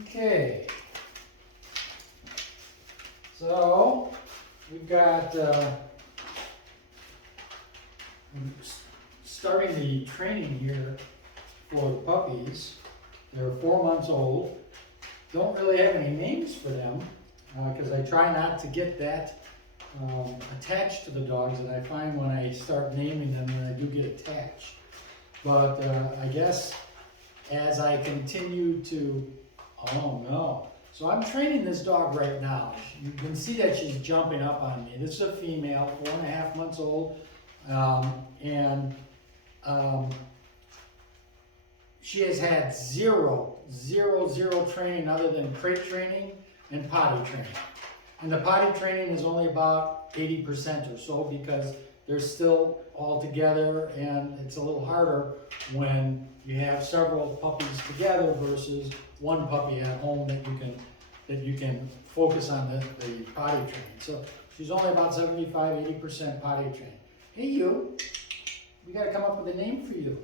Okay. So, we've got, starting the training here for the puppies. They're 4 months old. Don't really have any names for them, because I try not to get that attached to the dogs, and I find when I start naming them, then I do get attached. But I guess as I continue to, oh no. So I'm training this dog right now. You can see that she's jumping up on me. This is a female, 4.5 months old, and she has had zero training other than crate training and potty training. And the potty training is only about 80% or so because they're still all together, and it's a little harder when you have several puppies together versus one puppy at home that you can focus on the potty training. So she's only about 75-80% potty trained. Hey you, we gotta come up with a name for you.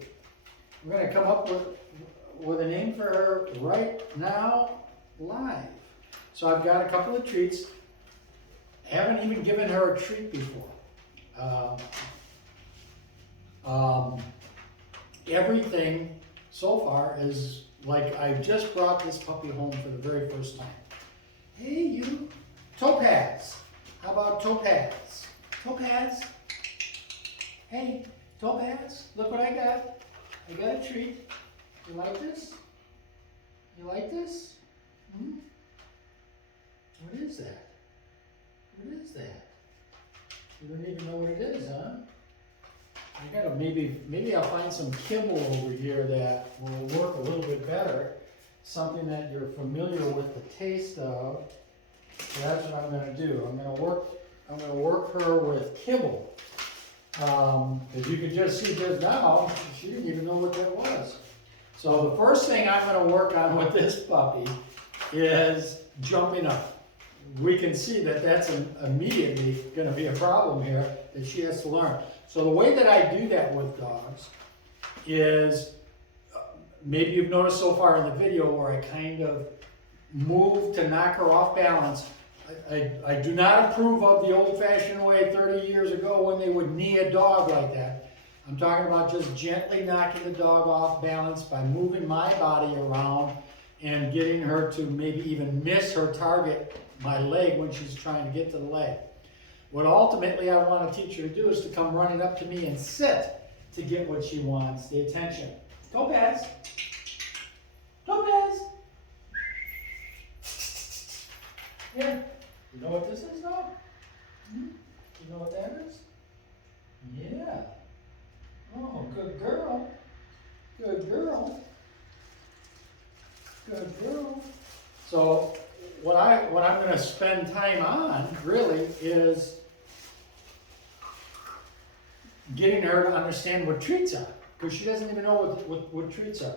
We're gonna come up with a name for her right now, live. So I've got a couple of treats. Haven't even given her a treat before. Everything so far is like I just brought this puppy home for the very first time. Hey you, Topaz. How about Topaz? Topaz? Hey, Topaz, look what I got. I got a treat. You like this? You like this? Hmm? What is that? What is that? You don't even know what it is, huh? I gotta maybe I'll find some kibble over here that will work a little bit better. Something that you're familiar with the taste of. So that's what I'm gonna do. I'm gonna work her with kibble. As you can just see just now, she didn't even know what that was. So the first thing I'm gonna work on with this puppy is jumping up. We can see that that's immediately going to be a problem here that she has to learn. So the way that I do that with dogs is, maybe you've noticed so far in the video where I kind of move to knock her off balance. I do not approve of the old-fashioned way 30 years ago when they would knee a dog like that. I'm talking about just gently knocking the dog off balance by moving my body around and getting her to maybe even miss her target, my leg, when she's trying to get to the leg. What ultimately I want to teach her to do is to come running up to me and sit to get what she wants, the attention. Topaz. Topaz. Yeah. You know what this is now? Hmm? You know what that is? Yeah. Oh, good girl. Good girl. Good girl. So what I'm going to spend time on really is getting her to understand what treats are, because she doesn't even know what treats are.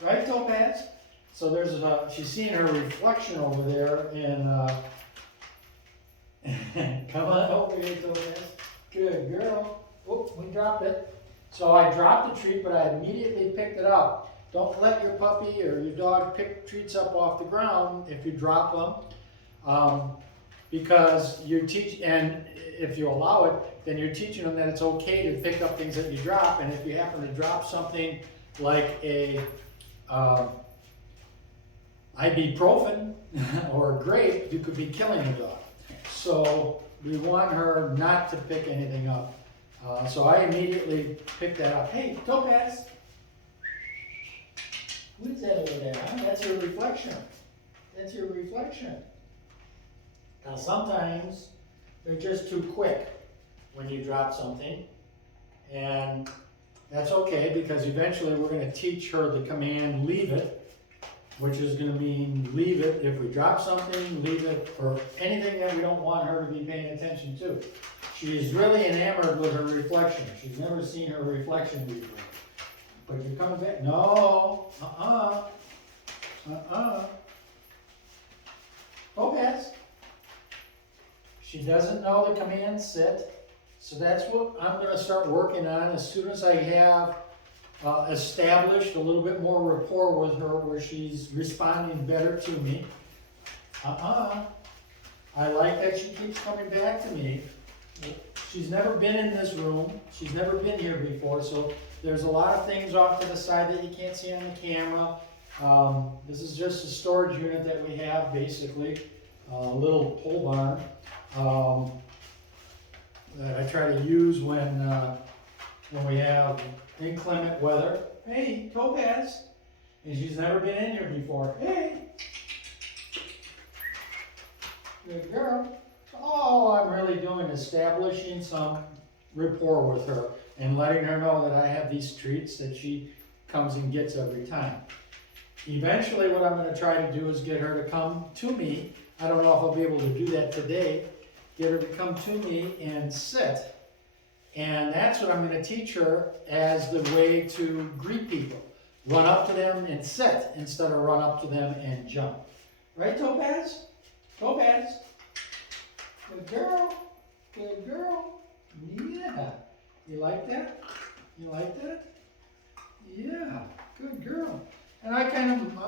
Right, Topaz? So there's she's seeing her reflection over there, and come on over here, Topaz. Good girl. Oh, we dropped it. So I dropped the treat, but I immediately picked it up. Don't let your puppy or your dog pick treats up off the ground if you drop them, because you teach, and if you allow it, then you're teaching them that it's okay to pick up things that you drop. And if you happen to drop something like a ibuprofen or a grape, you could be killing the dog. So we want her not to pick anything up. So I immediately picked that up. Hey, Topaz. What is that over there, huh? That's your reflection. That's your reflection. Now sometimes they're just too quick when you drop something. And that's okay, because eventually we're going to teach her the command leave it, which is going to mean leave it if we drop something, leave it for anything that we don't want her to be paying attention to. She's really enamored with her reflection. She's never seen her reflection before. But you're coming back. No. Topaz. She doesn't know the command sit. So that's what I'm going to start working on as soon as I have established a little bit more rapport with her where she's responding better to me. I like that she keeps coming back to me. She's never been in this room. She's never been here before, so there's a lot of things off to the side that you can't see on the camera. This is just a storage unit that we have, basically, a little pole barn that I try to use when we have inclement weather. Hey, Topaz, and she's never been in here before. Hey, good girl. All I'm really doing is establishing some rapport with her and letting her know that I have these treats that she comes and gets every time. Eventually what I'm going to try to do is get her to come to me. I don't know if I'll be able to do that today. Get her to come to me and sit. And that's what I'm going to teach her as the way to greet people. Run up to them and sit instead of run up to them and jump. Right, Topaz? Topaz? Good girl. Good girl. Yeah. You like that? You like that? Yeah. Good girl. And I kind of,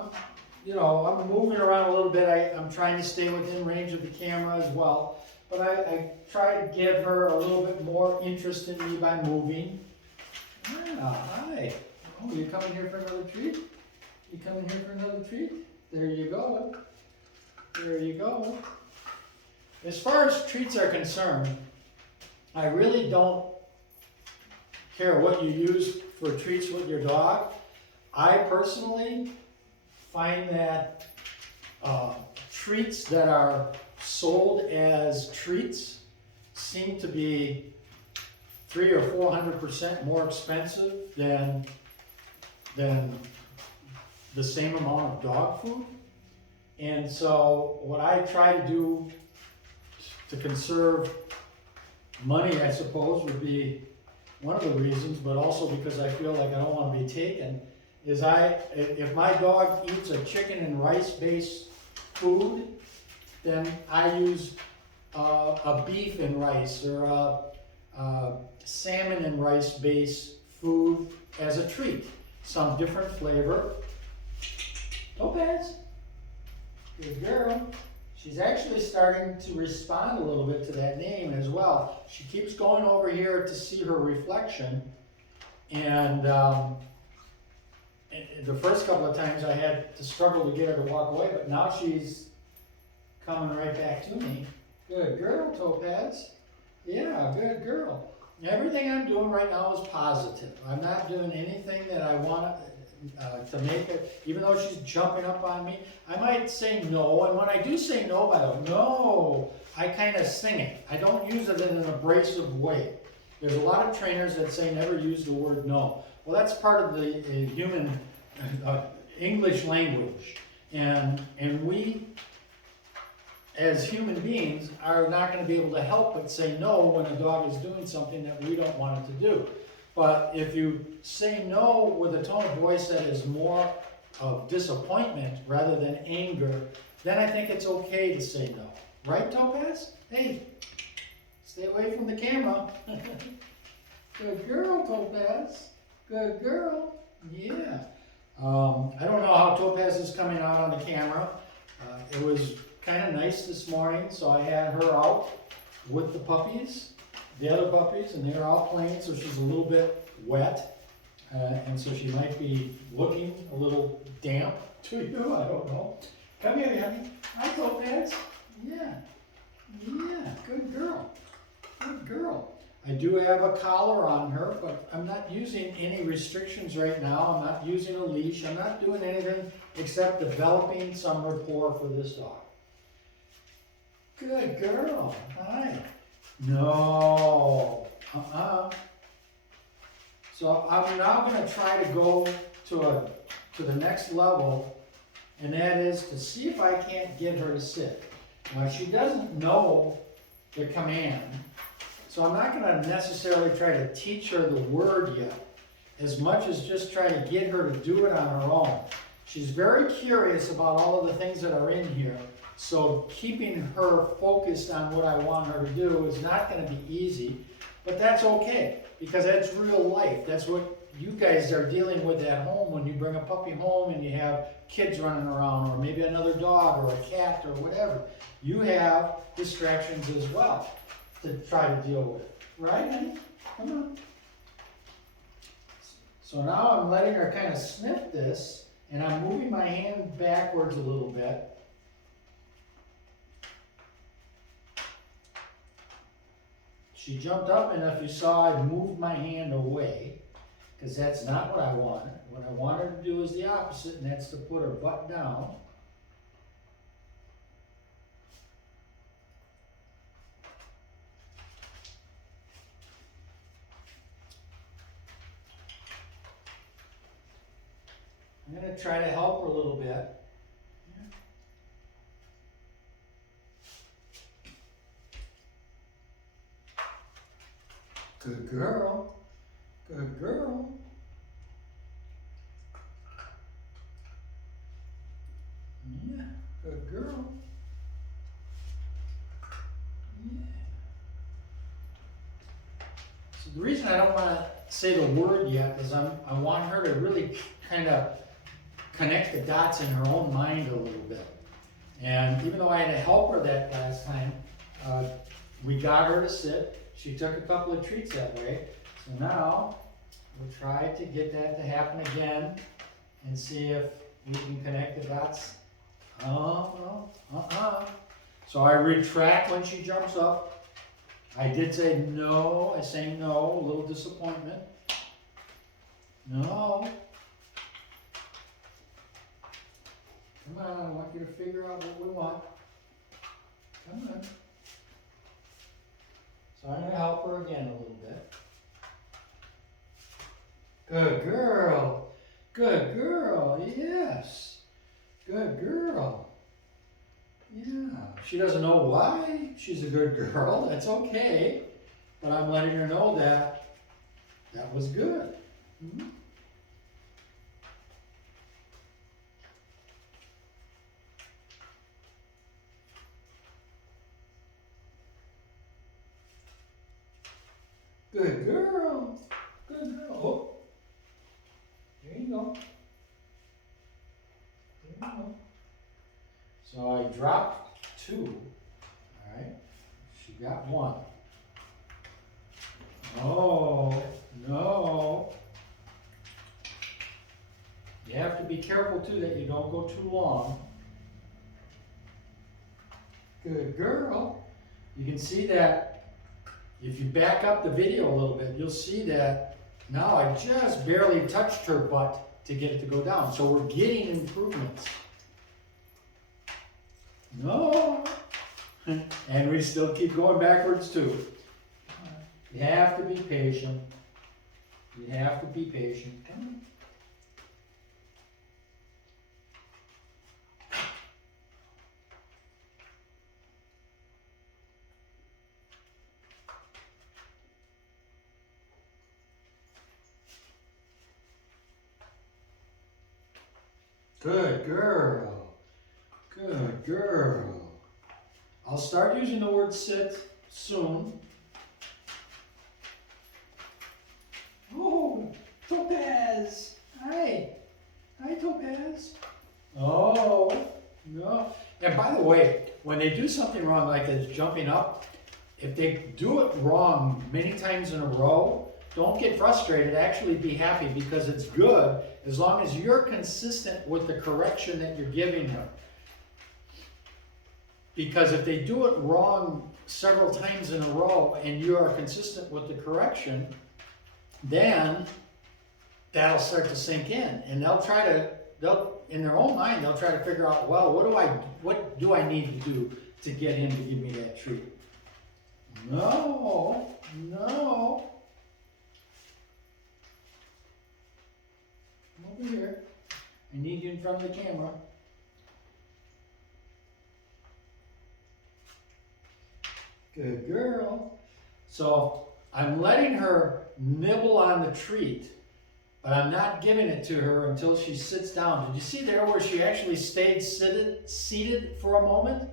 I'm moving around a little bit. I'm trying to stay within range of the camera as well. But I try to give her a little bit more interest in me by moving. Yeah, hi. Oh, you coming here for another treat? You coming here for another treat? There you go. There you go. As far as treats are concerned, I really don't care what you use for treats with your dog. I personally find that treats that are sold as treats seem to be 300 or 400% more expensive than the same amount of dog food. And so what I try to do to conserve money, I suppose, would be one of the reasons, but also because I feel like I don't want to be taken, is if my dog eats a chicken and rice based food, then I use a beef and rice or a salmon and rice based food as a treat. Some different flavor. Topaz, good girl. She's actually starting to respond a little bit to that name as well. She keeps going over here to see her reflection, and the first couple of times I had to struggle to get her to walk away, but now she's coming right back to me. Good girl, Topaz. Yeah, good girl. Everything I'm doing right now is positive. I'm not doing anything that I want to make it, even though she's jumping up on me. I might say no, and when I do say no, by the way, no, I kind of sing it. I don't use it in an abrasive way. There's a lot of trainers that say never use the word no. Well, that's part of the human English language, and we, as human beings, are not going to be able to help but say no when a dog is doing something that we don't want it to do. But if you say no with a tone of voice that is more of disappointment rather than anger, then I think it's okay to say no. Right, Topaz? Hey, stay away from the camera. Good girl, Topaz. Good girl. Yeah. I don't know how Topaz is coming out on the camera. It was kind of nice this morning, so I had her out with the puppies, the other puppies, and they're all playing, so she's a little bit wet, and so she might be looking a little damp to you, I don't know. Come here, honey. Hi, Topaz. Yeah. Yeah, good girl. Good girl. I do have a collar on her, but I'm not using any restrictions right now. I'm not using a leash. I'm not doing anything except developing some rapport for this dog. Good girl. Hi. No. So I'm now going to try to go to the next level, and that is to see if I can't get her to sit. Now, she doesn't know the command, so I'm not going to necessarily try to teach her the word yet, as much as just try to get her to do it on her own. She's very curious about all of the things that are in here, so keeping her focused on what I want her to do is not going to be easy, but that's okay, because that's real life. That's what you guys are dealing with at home when you bring a puppy home and you have kids running around, or maybe another dog or a cat or whatever. You have distractions as well to try to deal with, right, honey? Come on. So now I'm letting her kind of sniff this, and I'm moving my hand backwards a little bit. She jumped up, and if you saw, I moved my hand away, because that's not what I wanted. What I want her to do is the opposite, and that's to put her butt down. I'm going to try to help her a little bit. Good girl. Good girl. Yeah, good girl. Yeah. So the reason I don't want to say the word yet is I want her to really kind of connect the dots in her own mind a little bit. And even though I had to help her that last time, we got her to sit. She took a couple of treats that way. So now we'll try to get that to happen again and see if we can connect the dots. So I retract when she jumps up. I did say no. I say no, a little disappointment. No. Come on, I want you to figure out what we want. Come on. So I'm going to help her again a little bit. Good girl. Good girl. Yes. Good girl. Yeah. She doesn't know why she's a good girl. That's okay. But I'm letting her know that that was good. Mm-hmm. Good girl. Good girl. Oh. There you go. There you go. So I dropped 2. All right. She got 1. Oh, no. You have to be careful too that you don't go too long. Good girl. You can see that if you back up the video a little bit, you'll see that now I just barely touched her butt to get it to go down. So we're getting improvements. No. And we still keep going backwards too. You have to be patient. You have to be patient. Come on. Good girl. Good girl. I'll start using the word sit soon. Oh, Topaz. Hi. Hi, Topaz. Oh, no. And by the way, when they do something wrong like this, jumping up, if they do it wrong many times in a row, don't get frustrated. Actually be happy, because it's good as long as you're consistent with the correction that you're giving her. Because if they do it wrong several times in a row and you are consistent with the correction, then that'll start to sink in, and they'll in their own mind, they'll try to figure out, well, what do I need to do to get him to give me that treat? No, no. Come over here. I need you in front of the camera. Good girl. So I'm letting her nibble on the treat, but I'm not giving it to her until she sits down. Did you see there where she actually stayed seated for a moment?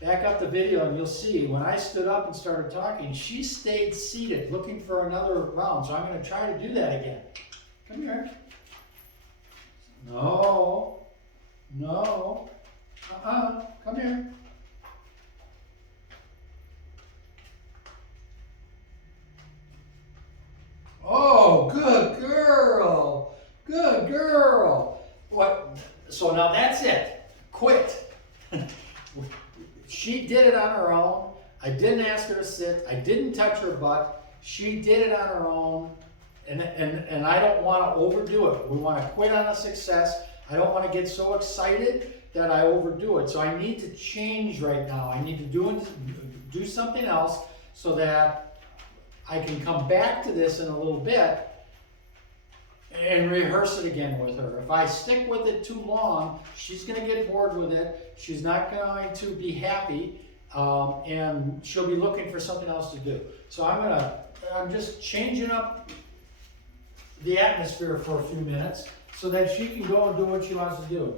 Back up the video and you'll see when I stood up and started talking, she stayed seated looking for another round. So I'm going to try to do that again. Come here. No. No. Come here. Oh, good girl. Good girl. What? So now that's it. Quit. She did it on her own. I didn't ask her to sit. I didn't touch her butt. She did it on her own. And I don't want to overdo it. We want to quit on a success. I don't want to get so excited that I overdo it. So I need to change right now. I need to do something else so that I can come back to this in a little bit and rehearse it again with her. If I stick with it too long, she's going to get bored with it. She's not going to be happy, and she'll be looking for something else to do. So I'm just changing up the atmosphere for a few minutes so that she can go and do what she wants to do.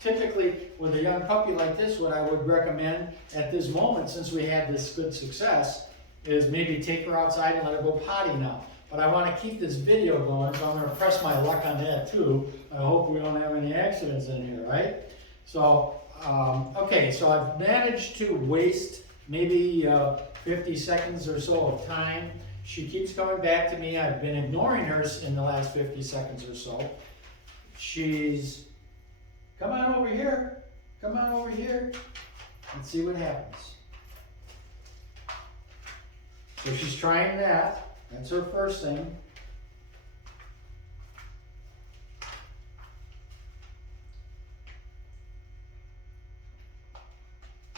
Typically, with a young puppy like this, what I would recommend at this moment, since we had this good success, is maybe take her outside and let her go potty now. But I want to keep this video going, so I'm going to press my luck on that too. I hope we don't have any accidents in here, right? So, okay, so I've managed to waste maybe 50 seconds or so of time. She keeps coming back to me. I've been ignoring her in the last 50 seconds or so. She's, come on over here. Come on over here. Let's see what happens. So she's trying that. That's her first thing.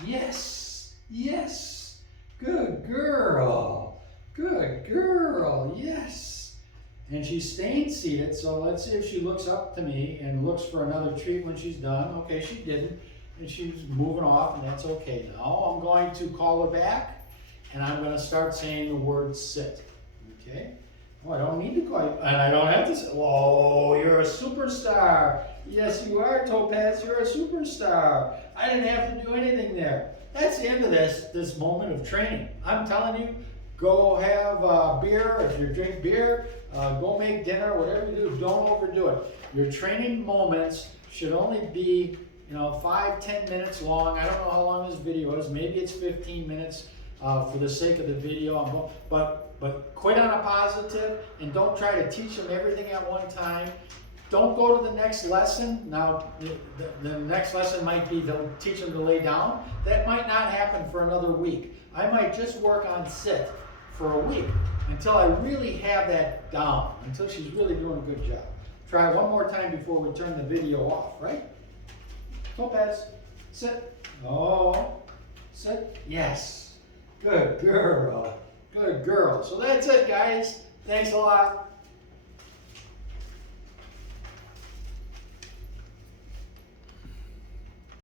Yes, yes, good girl, good girl, yes. And she's staying seated, so let's see if she looks up to me and looks for another treat when she's done. Okay, she didn't, and she's moving off, and that's okay. Now I'm going to call her back, and I'm going to start saying the word sit. Okay? Oh, I don't need to call you, and I don't have to say, whoa, you're a superstar. Yes, you are, Topaz, you're a superstar. I didn't have to do anything there. That's the end of this moment of training. I'm telling you, go have beer. If you drink beer, go make dinner, whatever you do, don't overdo it. Your training moments should only be, 5-10 minutes long. I don't know how long this video is. Maybe it's 15 minutes for the sake of the video. But quit on a positive and don't try to teach them everything at one time. Don't go to the next lesson. Now, the next lesson might be to teach them to lay down. That might not happen for another week. I might just work on sit for a week until I really have that down, until she's really doing a good job. Try one more time before we turn the video off, right? Topaz, sit. Oh, sit. Yes. Good girl. Good girl. So that's it, guys. Thanks a lot.